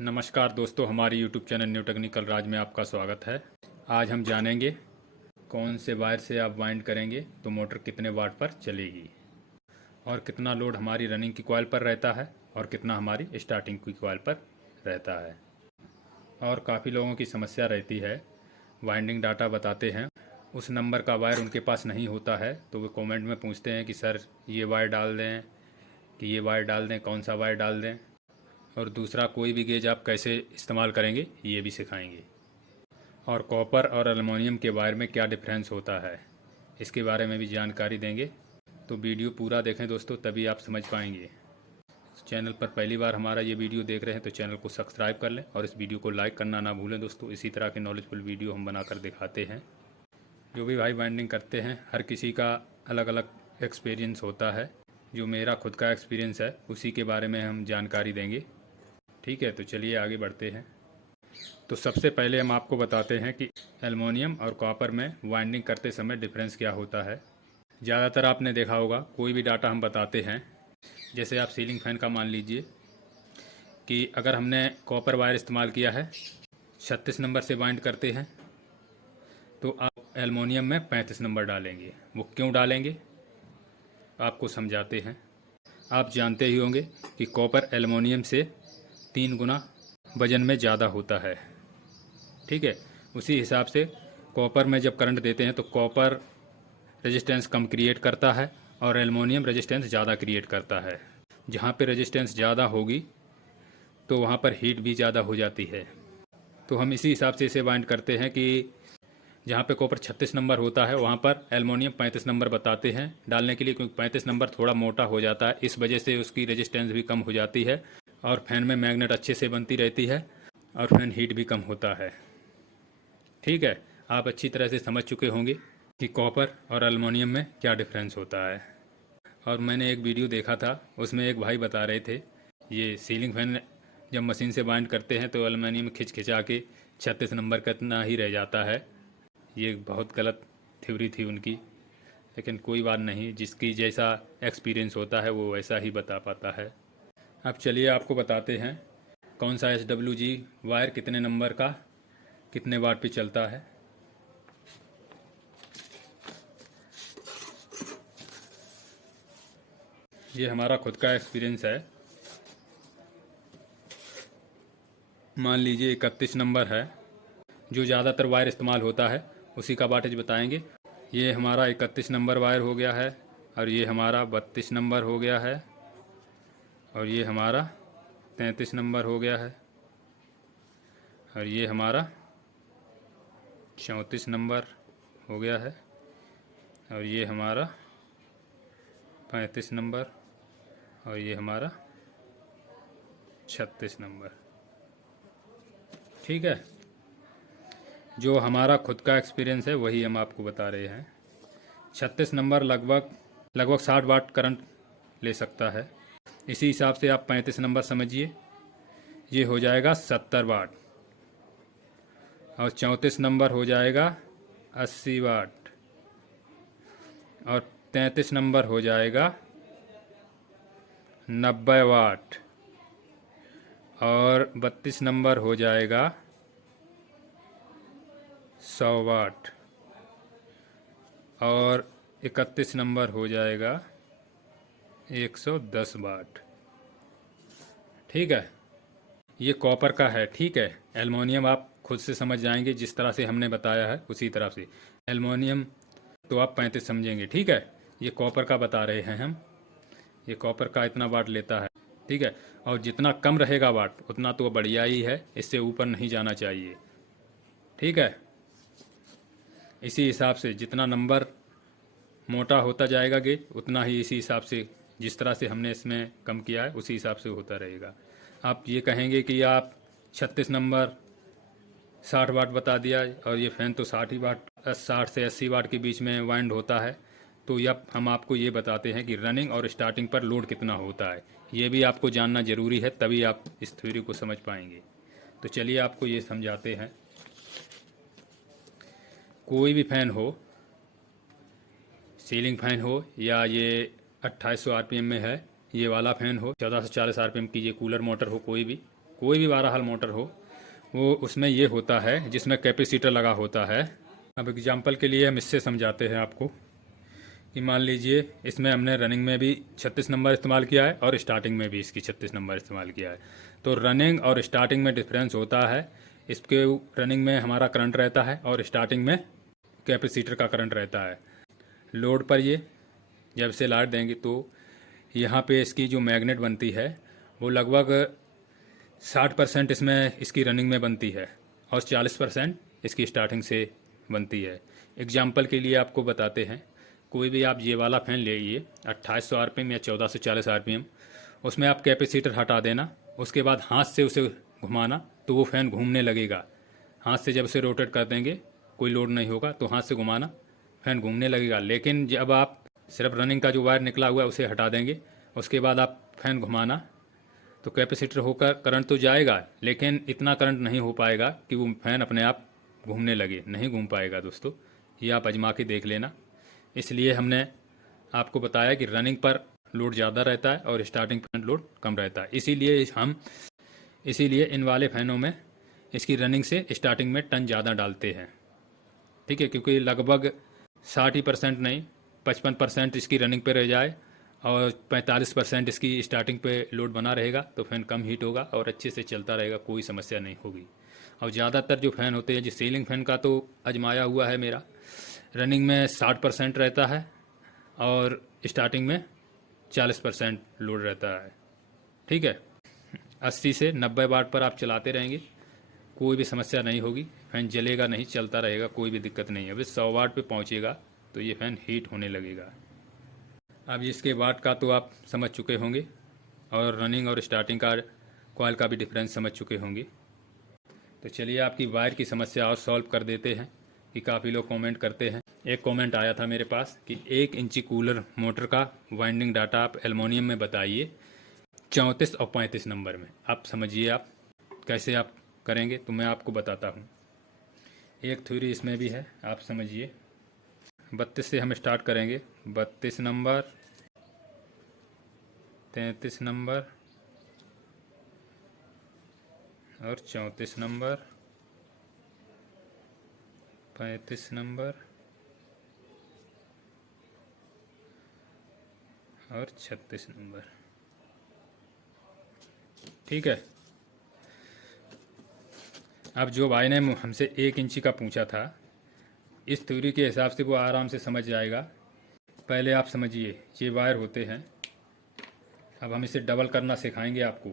नमस्कार दोस्तों, हमारे YouTube चैनल न्यू टेक्निकल राज में आपका स्वागत है। आज हम जानेंगे कौन से वायर से आप वाइंड करेंगे तो मोटर कितने वाट पर चलेगी और कितना लोड हमारी रनिंग की कॉइल पर रहता है और कितना हमारी स्टार्टिंग की कॉइल पर रहता है। और काफ़ी लोगों की समस्या रहती है, वाइंडिंग डाटा बताते हैं, उस नंबर का वायर उनके पास नहीं होता है तो वो कमेंट में पूछते हैं कि सर ये वायर डाल दें कि ये वायर डाल दें, कौन सा वायर डाल दें, और दूसरा कोई भी गेज आप कैसे इस्तेमाल करेंगे ये भी सिखाएंगे। और कॉपर और एल्युमिनियम के वायर में क्या डिफरेंस होता है इसके बारे में भी जानकारी देंगे। तो वीडियो पूरा देखें दोस्तों, तभी आप समझ पाएंगे। चैनल पर पहली बार हमारा ये वीडियो देख रहे हैं तो चैनल को सब्सक्राइब कर लें और इस वीडियो को लाइक करना ना भूलें दोस्तों। इसी तरह के नॉलेजफुल वीडियो हम बनाकर दिखाते हैं। जो भी भाई वाइंडिंग करते हैं हर किसी का अलग अलग एक्सपीरियंस होता है। जो मेरा खुद का एक्सपीरियंस है उसी के बारे में हम जानकारी देंगे। ठीक है, तो चलिए आगे बढ़ते हैं। तो सबसे पहले हम आपको बताते हैं कि एल्युमिनियम और कॉपर में वाइंडिंग करते समय डिफरेंस क्या होता है। ज़्यादातर आपने देखा होगा कोई भी डाटा हम बताते हैं, जैसे आप सीलिंग फैन का मान लीजिए कि अगर हमने कॉपर वायर इस्तेमाल किया है 36 नंबर से वाइंड करते हैं तो आप एल्युमिनियम में 35 नंबर डालेंगे। वो क्यों डालेंगे आपको समझाते हैं। आप जानते ही होंगे कि कॉपर एल्युमिनियम से 3 गुना वजन में ज़्यादा होता है। ठीक है, उसी हिसाब से कॉपर में जब करंट देते हैं तो कॉपर रेजिस्टेंस कम क्रिएट करता है और एल्युमिनियम रेजिस्टेंस ज़्यादा क्रिएट करता है। जहाँ पे रेजिस्टेंस ज़्यादा होगी तो वहाँ पर हीट भी ज़्यादा हो जाती है। तो हम इसी हिसाब से इसे बाइंड करते हैं कि जहाँ पे कॉपर 36 नंबर होता है वहाँ पर एल्युमिनियम 35 नंबर बताते हैं डालने के लिए, क्योंकि 35 नंबर थोड़ा मोटा हो जाता है, इस वजह से उसकी रेजिस्टेंस भी कम हो जाती है और फैन में मैग्नेट अच्छे से बनती रहती है और फैन हीट भी कम होता है। ठीक है, आप अच्छी तरह से समझ चुके होंगे कि कॉपर और एल्युमिनियम में क्या डिफरेंस होता है। और मैंने एक वीडियो देखा था, उसमें एक भाई बता रहे थे ये सीलिंग फैन जब मशीन से बाइंड करते हैं तो एल्युमिनियम खिंच खिंचा के 36 नंबर का इतना ही रह जाता है। ये बहुत गलत थ्योरी थी उनकी, लेकिन कोई बात नहीं, जिसकी जैसा एक्सपीरियंस होता है वो वैसा ही बता पाता है। अब चलिए आपको बताते हैं कौन सा SWG वायर कितने नंबर का कितने वाट पे चलता है। ये हमारा खुद का एक्सपीरियंस है। मान लीजिए 31 नंबर है, जो ज़्यादातर वायर इस्तेमाल होता है उसी का वाटेज बताएंगे। ये हमारा 31 नंबर वायर हो गया है और ये हमारा 32 नंबर हो गया है और ये हमारा 33 नंबर हो गया है और ये हमारा 34 नंबर हो गया है और ये हमारा 35 नंबर और ये हमारा 36 नंबर। ठीक है, जो हमारा खुद का एक्सपीरियंस है वही हम आपको बता रहे हैं। 36 नंबर लगभग 60 वाट करंट ले सकता है। इसी हिसाब से आप 35 नंबर समझिए, ये हो जाएगा 70 वाट और 34 नंबर हो जाएगा 80 वाट और 33 नंबर हो जाएगा 90 वाट और 32 नंबर हो जाएगा 100 वाट और 31 नंबर हो जाएगा 110 वाट। ठीक है, ये कॉपर का है। ठीक है, एल्युमिनियम आप खुद से समझ जाएंगे, जिस तरह से हमने बताया है उसी तरह से। एल्युमिनियम तो आप 35 समझेंगे। ठीक है, ये कॉपर का बता रहे हैं हम। ये कॉपर का इतना वाट लेता है। ठीक है, और जितना कम रहेगा वाट उतना तो बढ़िया ही है, इससे ऊपर नहीं जाना चाहिए। ठीक है, इसी हिसाब से जितना नंबर मोटा होता जाएगा गेज उतना ही इसी हिसाब से, जिस तरह से हमने इसमें कम किया है उसी हिसाब से होता रहेगा। आप ये कहेंगे कि आप 36 नंबर 60 वाट बता दिया और ये फ़ैन तो 60 ही वाट 60 से 80 वाट के बीच में वाइंड होता है, तो यह हम आपको ये बताते हैं कि रनिंग और स्टार्टिंग पर लोड कितना होता है। ये भी आपको जानना ज़रूरी है, तभी आप इस थ्योरी को समझ पाएंगे। तो चलिए आपको ये समझाते हैं। कोई भी फ़ैन हो, सीलिंग फ़ैन हो या ये 2800 RPM में है ये वाला फ़ैन हो, 1440 RPM की ये कूलर मोटर हो, कोई भी कोई भी बहरहाल मोटर हो वो उसमें ये होता है जिसमें कैपेसिटर लगा होता है। अब एग्जांपल के लिए हम इससे समझाते हैं आपको कि मान लीजिए इसमें हमने रनिंग में भी 36 नंबर इस्तेमाल किया है और स्टार्टिंग में भी इसकी 36 नंबर इस्तेमाल किया है। तो रनिंग और स्टार्टिंग में डिफरेंस होता है। इसके रनिंग में हमारा करंट रहता है और स्टार्टिंग में कैपेसिटर का करंट रहता है। लोड पर ये जब से लाइट देंगे तो यहाँ पे इसकी जो मैग्नेट बनती है वो लगभग 60% इसमें इसकी रनिंग में बनती है और 40% इसकी स्टार्टिंग से बनती है। एग्जाम्पल के लिए आपको बताते हैं, कोई भी आप ये वाला फ़ैन ले आइए 2800 आरपीएम या 1440 आरपीएम, उसमें आप कैपेसिटर हटा देना, उसके बाद हाथ से उसे घुमाना तो वो फ़ैन घूमने लगेगा। हाथ से जब उसे रोटेट कर देंगे कोई लोड नहीं होगा तो हाथ से घुमाना फ़ैन घूमने लगेगा। लेकिन जब आप सिर्फ रनिंग का जो वायर निकला हुआ है उसे हटा देंगे, उसके बाद आप फ़ैन घुमाना तो कैपेसिटर होकर करंट तो जाएगा लेकिन इतना करंट नहीं हो पाएगा कि वो फ़ैन अपने आप घूमने लगे, नहीं घूम पाएगा दोस्तों। ये आप आजमा के देख लेना। इसलिए हमने आपको बताया कि रनिंग पर लोड ज़्यादा रहता है और स्टार्टिंग पर लोड कम रहता है। इसीलिए इन वाले फ़ैनों में इसकी रनिंग से स्टार्टिंग में टन ज़्यादा डालते हैं, ठीक है, क्योंकि लगभग 60% नहीं 55% इसकी रनिंग पे रह जाए और 45% इसकी स्टार्टिंग पे लोड बना रहेगा तो फ़ैन कम हीट होगा और अच्छे से चलता रहेगा, कोई समस्या नहीं होगी। और ज़्यादातर जो फ़ैन होते हैं, जो सीलिंग फ़ैन का तो आजमाया हुआ है मेरा, रनिंग में 60% रहता है और स्टार्टिंग में 40% लोड रहता है, ठीक है। 80 से 90 वाट पर आप चलाते रहेंगे, कोई भी समस्या नहीं होगी, फ़ैन जलेगा नहीं, चलता रहेगा, कोई भी दिक्कत नहीं है। अभी 100 वाट पे पहुंचेगा तो ये फ़ैन हीट होने लगेगा। अब इसके वाट का तो आप समझ चुके होंगे और रनिंग और स्टार्टिंग का कॉइल का भी डिफरेंस समझ चुके होंगे। तो चलिए आपकी वायर की समस्या और सॉल्व कर देते हैं कि काफ़ी लोग कमेंट करते हैं। एक कमेंट आया था मेरे पास कि 1 इंची कूलर मोटर का वाइंडिंग डाटा आप एल्युमिनियम में बताइए 34 और 35 नंबर में। आप समझिए आप कैसे आप करेंगे तो मैं आपको बताता हूँ। एक थ्योरी इसमें भी है, आप समझिए। 32 से हम स्टार्ट करेंगे, 32 नंबर, 33 नंबर और 34 नंबर, 35 नंबर और 36 नंबर, ठीक है। अब जो भाई ने हमसे 1 इंची का पूछा था, इस थ्योरी के हिसाब से वो आराम से समझ जाएगा। पहले आप समझिए, ये वायर होते हैं, अब हम इसे डबल करना सिखाएंगे आपको,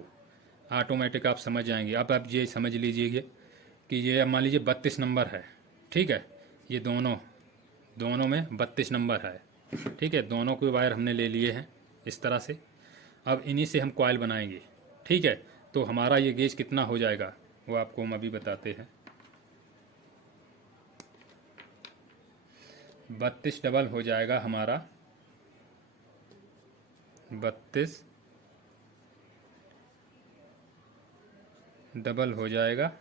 ऑटोमेटिक आप समझ जाएंगे। अब आप ये समझ लीजिए कि ये मान लीजिए 32 नंबर है, ठीक है, ये दोनों में 32 नंबर है, ठीक है। दोनों के वायर हमने ले लिए हैं इस तरह से। अब इन्हीं से हम कॉइल बनाएंगे, ठीक है। तो हमारा ये गेज कितना हो जाएगा वो आपको हम अभी बताते हैं। 32 डबल हो जाएगा हमारा, 32 डबल हो जाएगा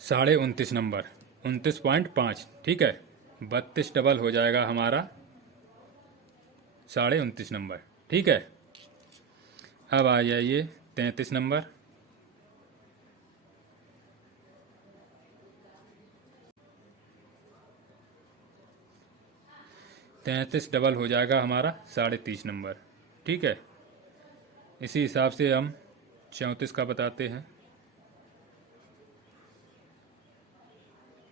29.5 नंबर, 29.5, ठीक है। 32 डबल हो जाएगा हमारा 29.5 नंबर, ठीक है। अब आ जाइए 33 नंबर, 33 डबल हो जाएगा हमारा 30.5 नंबर, ठीक है। इसी हिसाब से हम 34 का बताते हैं।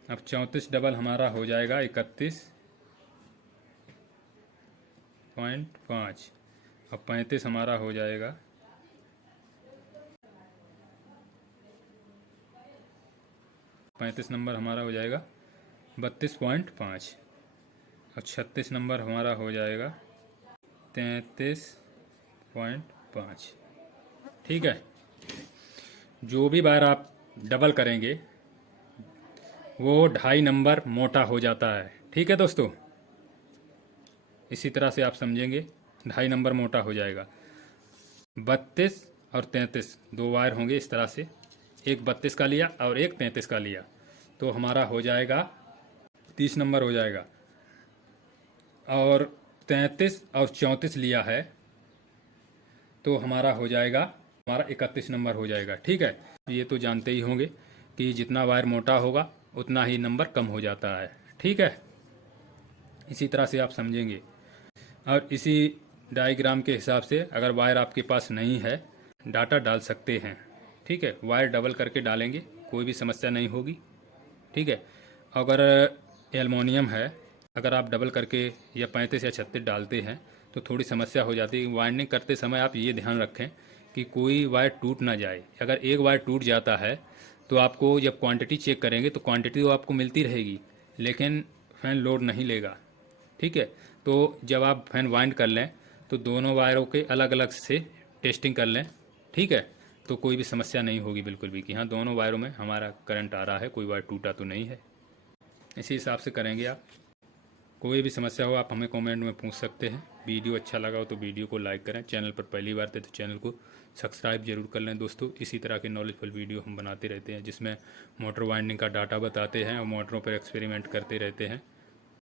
अब 34 डबल हमारा हो जाएगा 31.5। अब 35 हमारा हो जाएगा 35 नंबर हमारा हो जाएगा 32.5। और 36 नंबर हमारा हो जाएगा 33.5, ठीक है। जो भी बार आप डबल करेंगे वो 2.5 नंबर मोटा हो जाता है, ठीक है दोस्तों। इसी तरह से आप समझेंगे, 2.5 नंबर मोटा हो जाएगा। 32 और 33 दो वायर होंगे इस तरह से, एक 32 का लिया और एक 33 का लिया तो हमारा हो जाएगा 30 नंबर हो जाएगा। और 33 और 34 लिया है तो हमारा हो जाएगा, हमारा 31 नंबर हो जाएगा। ठीक है, ये तो जानते ही होंगे कि जितना वायर मोटा होगा उतना ही नंबर कम हो जाता है। ठीक है, इसी तरह से आप समझेंगे। और इसी डायग्राम के हिसाब से अगर वायर आपके पास नहीं है, डाटा डाल सकते हैं। ठीक है, वायर डबल करके डालेंगे, कोई भी समस्या नहीं होगी। ठीक है, अगर एल्युमिनियम है, अगर आप डबल करके या 35 या 36 डालते हैं तो थोड़ी समस्या हो जाती है। वाइंडिंग करते समय आप ये ध्यान रखें कि कोई वायर टूट ना जाए। अगर एक वायर टूट जाता है तो आपको जब क्वांटिटी चेक करेंगे तो क्वांटिटी तो आपको मिलती रहेगी, लेकिन फैन लोड नहीं लेगा। ठीक है, तो जब आप फैन वाइंड कर लें तो दोनों वायरों के अलग अलग से टेस्टिंग कर लें। ठीक है, तो कोई भी समस्या नहीं होगी बिल्कुल भी कि हाँ दोनों वायरों में हमारा करंट आ रहा है, कोई वायर टूटा तो नहीं है। इसी हिसाब से करेंगे आप। कोई भी समस्या हो आप हमें कमेंट में पूछ सकते हैं। वीडियो अच्छा लगा हो तो वीडियो को लाइक करें। चैनल पर पहली बार थे तो चैनल को सब्सक्राइब जरूर कर लें दोस्तों। इसी तरह के नॉलेजफुल वीडियो हम बनाते रहते हैं जिसमें मोटर वाइंडिंग का डाटा बताते हैं और मोटरों पर एक्सपेरिमेंट करते रहते हैं।